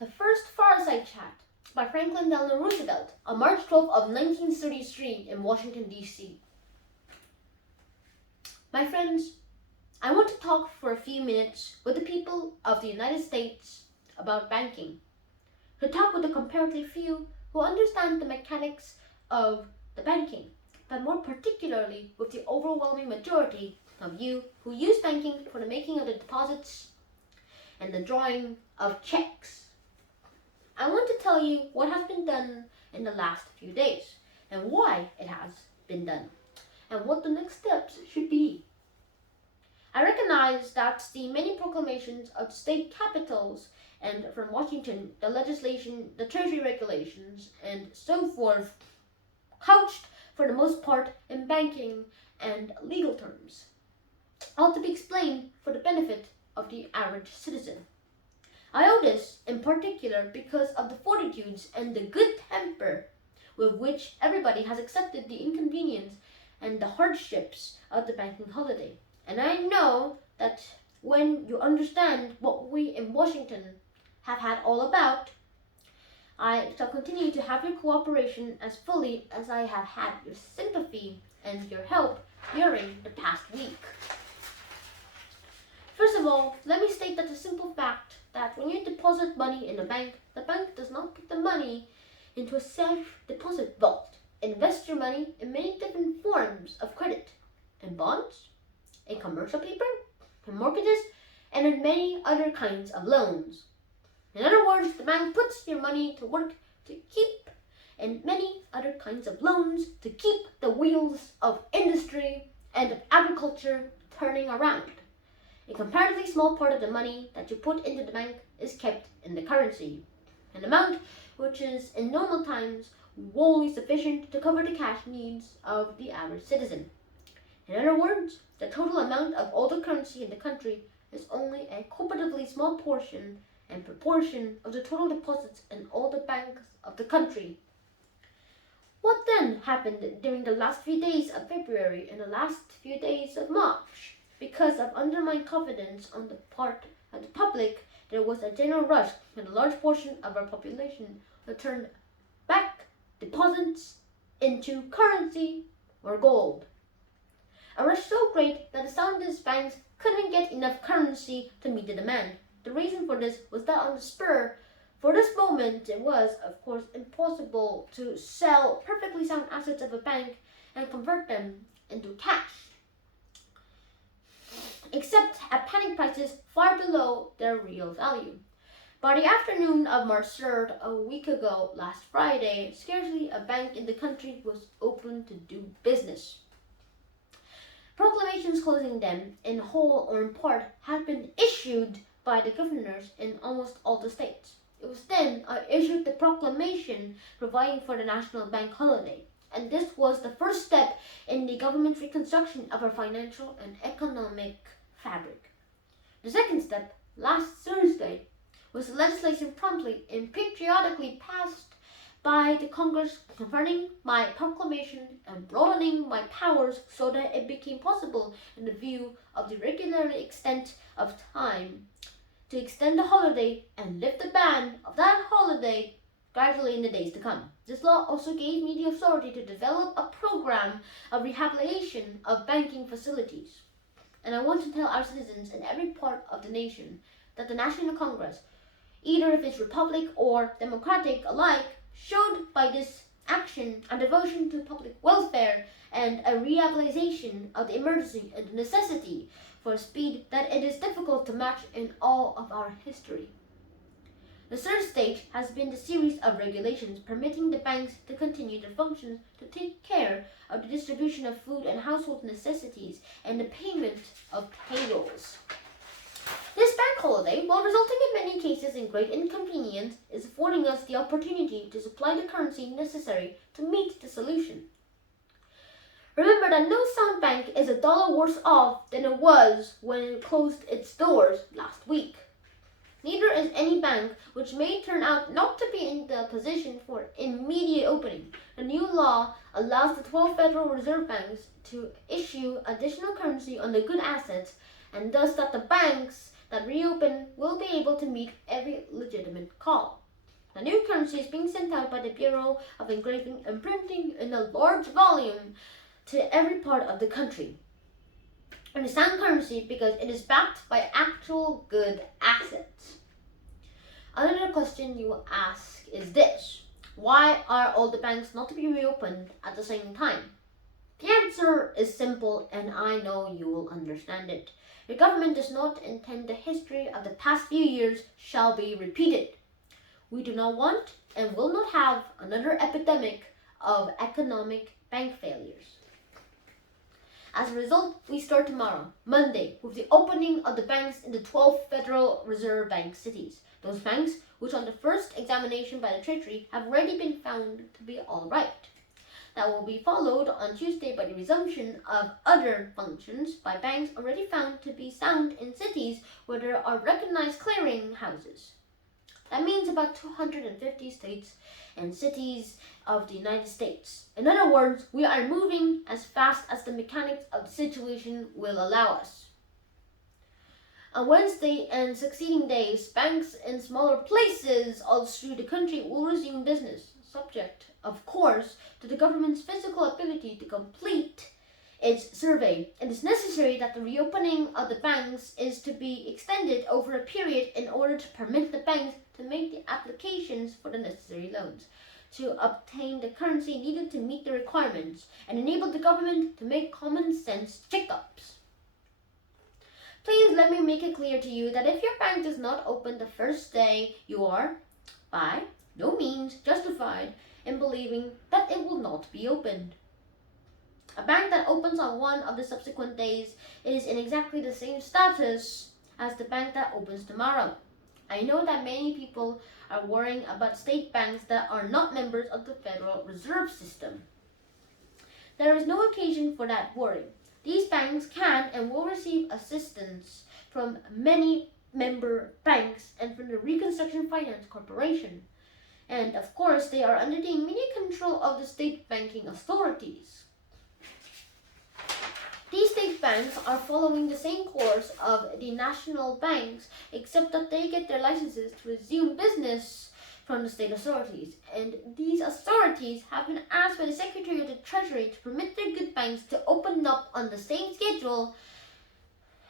The first Fireside Chat by Franklin Delano Roosevelt on March 12 of 1933 in Washington, D.C. My friends, I want to talk for a few minutes with the people of the United States about banking. To talk with the comparatively few who understand the mechanics of the banking, but more particularly with the overwhelming majority of you who use banking for the making of the deposits and the drawing of checks. I want to tell you what has been done in the last few days and why it has been done and what the next steps should be. I recognize that the many proclamations of the state capitals and from Washington, the legislation, the treasury regulations, and so forth, couched for the most part in banking and legal terms, ought to be explained for the benefit of the average citizen. I owe this in particular because of the fortitudes and the good temper with which everybody has accepted the inconvenience and the hardships of the banking holiday. And I know that when you understand what we in Washington have had all about, I shall continue to have your cooperation as fully as I have had your sympathy and your help during the past week. First of all, let me state that the simple fact that when you deposit money in a bank, the bank does not put the money into a safe deposit vault. Invest your money in many different forms of credit, in bonds, in commercial paper, in mortgages, and in many other kinds of loans. In other words, the bank puts your money to work to keep in many other kinds of loans to keep the wheels of industry and of agriculture turning around. A comparatively small part of the money that you put into the bank is kept in the currency, an amount which is in normal times wholly sufficient to cover the cash needs of the average citizen. In other words, the total amount of all the currency in the country is only a comparatively small portion and proportion of the total deposits in all the banks of the country. What then happened during the last few days of February and the last few days of March? Because of undermined confidence on the part of the public, there was a general rush and a large portion of our population returned back deposits into currency or gold. A rush so great that the soundest banks couldn't get enough currency to meet the demand. The reason for this was that on the spur, for this moment, it was, of course, impossible to sell perfectly sound assets of a bank and convert them into cash, except at panic prices far below their real value. By the afternoon of March 3rd, a week ago, last Friday, scarcely a bank in the country was open to do business. Proclamations closing them, in whole or in part, had been issued by the governors in almost all the states. It was then I issued the proclamation providing for the National Bank holiday, and this was the first step in the government's reconstruction of our financial and economic fabric. The second step, last Thursday, was the legislation promptly and patriotically passed by the Congress confirming my proclamation and broadening my powers so that it became possible in the view of the regularly extent of time to extend the holiday and lift the ban of that holiday gradually in the days to come. This law also gave me the authority to develop a program of rehabilitation of banking facilities. And I want to tell our citizens in every part of the nation that the National Congress, either if it's Republic or Democratic alike, showed by this action a devotion to public welfare and a realization of the emergency and the necessity for speed that it is difficult to match in all of our history. The third stage has been the series of regulations permitting the banks to continue their functions to take care of the distribution of food and household necessities and the payment of payrolls. This bank holiday, while resulting in many cases in great inconvenience, is affording us the opportunity to supply the currency necessary to meet the solution. Remember that no sound bank is a dollar worse off than it was when it closed its doors last week. Neither is any bank which may turn out not to be in the position for immediate opening. The new law allows the 12 Federal Reserve banks to issue additional currency on the good assets, and thus that the banks that reopen will be able to meet every legitimate call. The new currency is being sent out by the Bureau of Engraving and Printing in a large volume to every part of the country. And it's sound currency because it is backed by actual good assets. Another question you will ask is this: why are all the banks not to be reopened at the same time? The answer is simple, and I know you will understand it. The government does not intend the history of the past few years shall be repeated. We do not want and will not have another epidemic of economic bank failures. As a result, we start tomorrow, Monday, with the opening of the banks in the 12 Federal Reserve Bank cities. Those banks, which on the first examination by the Treasury have already been found to be all right. That will be followed on Tuesday by the resumption of other functions by banks already found to be sound in cities where there are recognized clearing houses. That means about 250 states and cities of the United States. In other words, we are moving as fast as the mechanics of the situation will allow us. On Wednesday and succeeding days, banks in smaller places all through the country will resume business, subject, of course, to the government's physical ability to complete its survey. It is necessary that the reopening of the banks is to be extended over a period in order to permit the banks to make the applications for the necessary loans, to obtain the currency needed to meet the requirements, and enable the government to make common sense checkups. Please let me make it clear to you that if your bank does not open the first day, you are, by no means, justified in believing that it will not be opened. A bank that opens on one of the subsequent days is in exactly the same status as the bank that opens tomorrow. I know that many people are worrying about state banks that are not members of the Federal Reserve System. There is no occasion for that worry. These banks can and will receive assistance from many member banks and from the Reconstruction Finance Corporation. And of course, they are under the immediate control of the state banking authorities. These state banks are following the same course of the national banks, except that they get their licenses to resume business from the state authorities. And these authorities have been asked by the Secretary of the Treasury to permit their good banks to open up on the same schedule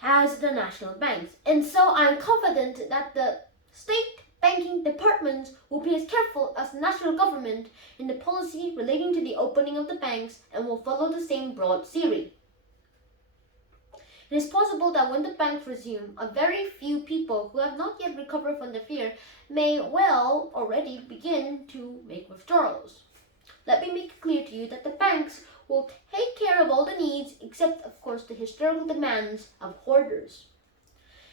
as the national banks. And so I'm confident that the state banking departments will be as careful as the national government in the policy relating to the opening of the banks and will follow the same broad theory. It is possible that when the banks resume, a very few people who have not yet recovered from the fear may well already begin to make withdrawals. Let me make it clear to you that the banks will take care of all the needs except, of course, the historical demands of hoarders.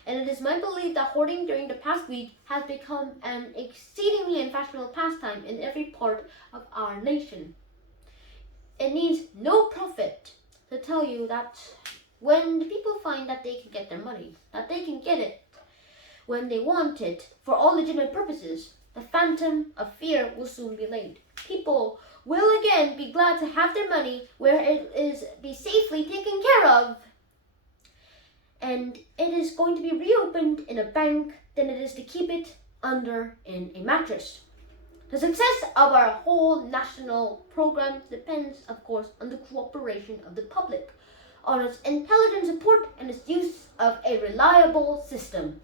And it is my belief that hoarding during the past week has become an exceedingly unfashionable pastime in every part of our nation. It needs no prophet to tell you that when the people find that they can get their money, that they can get it when they want it for all legitimate purposes, the phantom of fear will soon be laid. People will again be glad to have their money where it is be safely taken care of, and it is going to be reopened in a bank than it is to keep it under in a mattress. The success of our whole national program depends, of course, on the cooperation of the public, on its intelligent support and its use of a reliable system.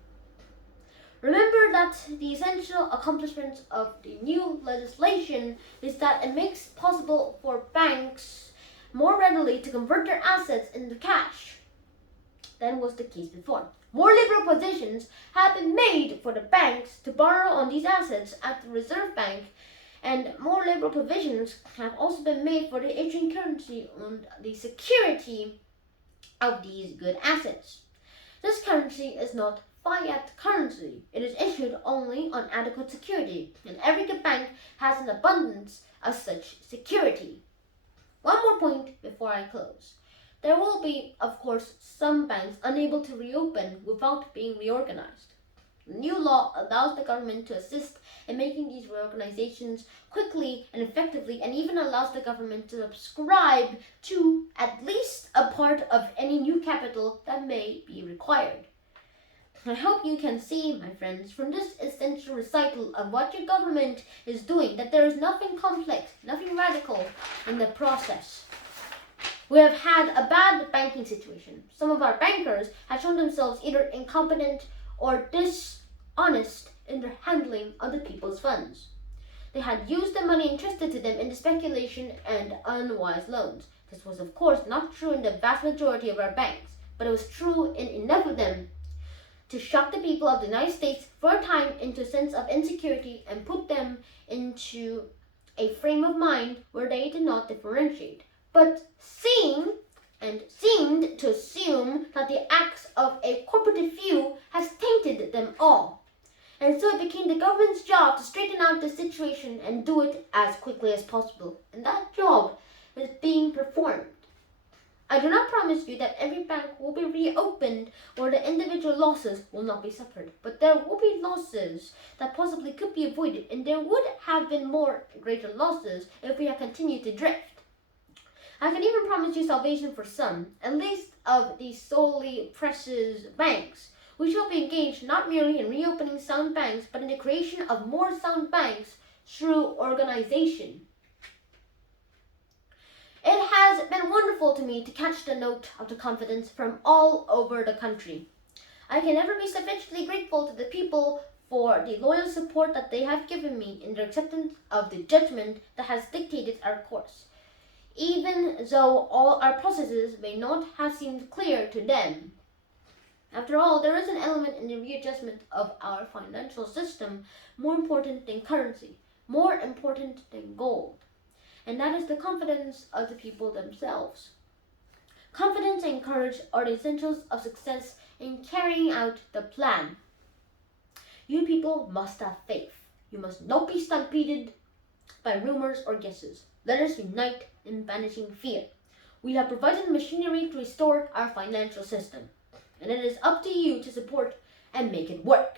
Remember that the essential accomplishments of the new legislation is that it makes it possible for banks more readily to convert their assets into cash than was the case before. More liberal provisions have been made for the banks to borrow on these assets at the Reserve Bank, and more liberal provisions have also been made for the issuing currency on the security of these good assets. This currency is not fiat currency. It is issued only on adequate security, and every good bank has an abundance of such security. One more point before I close. There will be, of course, some banks unable to reopen without being reorganized. The new law allows the government to assist in making these reorganizations quickly and effectively, and even allows the government to subscribe to at least a part of any new capital that may be required. I hope you can see, my friends, from this essential recital of what your government is doing, that there is nothing complex, nothing radical in the process. We have had a bad banking situation. Some of our bankers have shown themselves either incompetent or dishonest in their handling of the people's funds. They had used the money entrusted to them in the speculation and unwise loans. This was, of course, not true in the vast majority of our banks, but it was true in enough of them to shock the people of the United States for a time into a sense of insecurity and put them into a frame of mind where they did not differentiate, but seemed to assume that the acts of a corporate few has tainted them all. And so it became the government's job to straighten out the situation and do it as quickly as possible. And that job is being performed. I do not promise you that every bank will be reopened or the individual losses will not be suffered, but there will be losses that possibly could be avoided, and there would have been more greater losses if we had continued to drift. I can even promise you salvation for some, at least of these solely precious banks. We shall be engaged not merely in reopening sound banks, but in the creation of more sound banks through organization. It has been wonderful to me to catch the note of the confidence from all over the country. I can never be sufficiently grateful to the people for the loyal support that they have given me in their acceptance of the judgment that has dictated our course, even though all our processes may not have seemed clear to them. After all, there is an element in the readjustment of our financial system more important than currency, more important than gold. And that is the confidence of the people themselves. Confidence and courage are the essentials of success in carrying out the plan. You people must have faith. You must not be stampeded by rumors or guesses. Let us unite in banishing fear. We have provided machinery to restore our financial system, and it is up to you to support and make it work.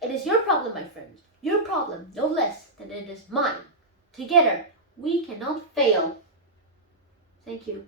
It is your problem, my friends. Your problem, no less than it is mine. Together, we cannot fail. Thank you.